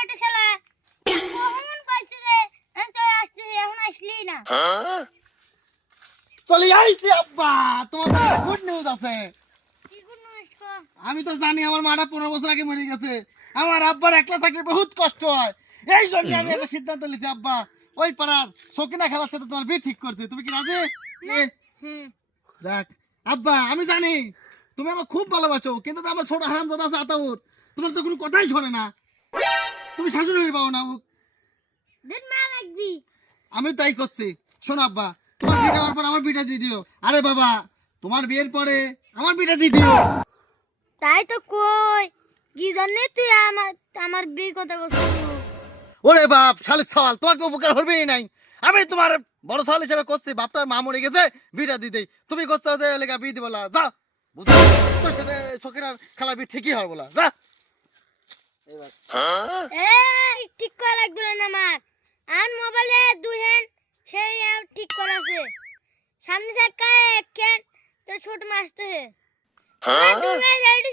বেটা শালা কখন পাইছে রে চলে আসছে এখন আসলি না চলে আইছি আব্বা, তোমার গুড নিউজ আছে। কি গুণ নস্কো আমি তো জানি আমার মাটা 15 বছর আগে মরে গেছে। আমার আব্বার একলা থাকলে বহুত কষ্ট হয়, এই জন্য আমি একটা সিদ্ধান্ত নিয়েছি আব্বা। ওই পাড়ার সকিনা খেলার সাথে তোমার বিয়ে ঠিক করছে, তুমি কি রাজি? হুম যাক আব্বা, আমি জানি তুমি আমার খুব ভালোবাসো, কিন্তু আমার ছোট হারামজাদা আছে আতাউর, তোমার তো কোনো কথাই শোনে না। তুমি শাশুড়ি হয়ে পাও না। দিন মা লাগবি আমি তাই করছি। শোনো আব্বা, তোমার বিয়ে হওয়ার পর আমার বিয়েটা দিয়ে দিও। আরে বাবা, তোমার বিয়ের পরে আমার বিয়েটা দিয়ে দিও। তাই তো কই কি জানে তুই আমার আমার বিয়ে কথা বলছিস ওরে বাপ, শালির সওয়াল, তোমাকে উপকার হবেই নাই। আমি তোমার বড় সওয়াল হিসেবে করছি, বাপটার মা মরে গেছে, বিয়েটা দিয়ে দেই। তুমি করছো যে লেখা বিয়ে দিব না, যা। বুঝলি, তোর সাথে সকিনার খেলা বিয়ে ঠিকই হয় বলা, যা। এবার ঠিক করা লাগবে না আমার আর মোবাইলে দুই হ্যান্ড সেই অ্যাপ ঠিক করা আছে সামনে চাকা কেন তোর ছোট মাসতে হে দুই মাস রেডি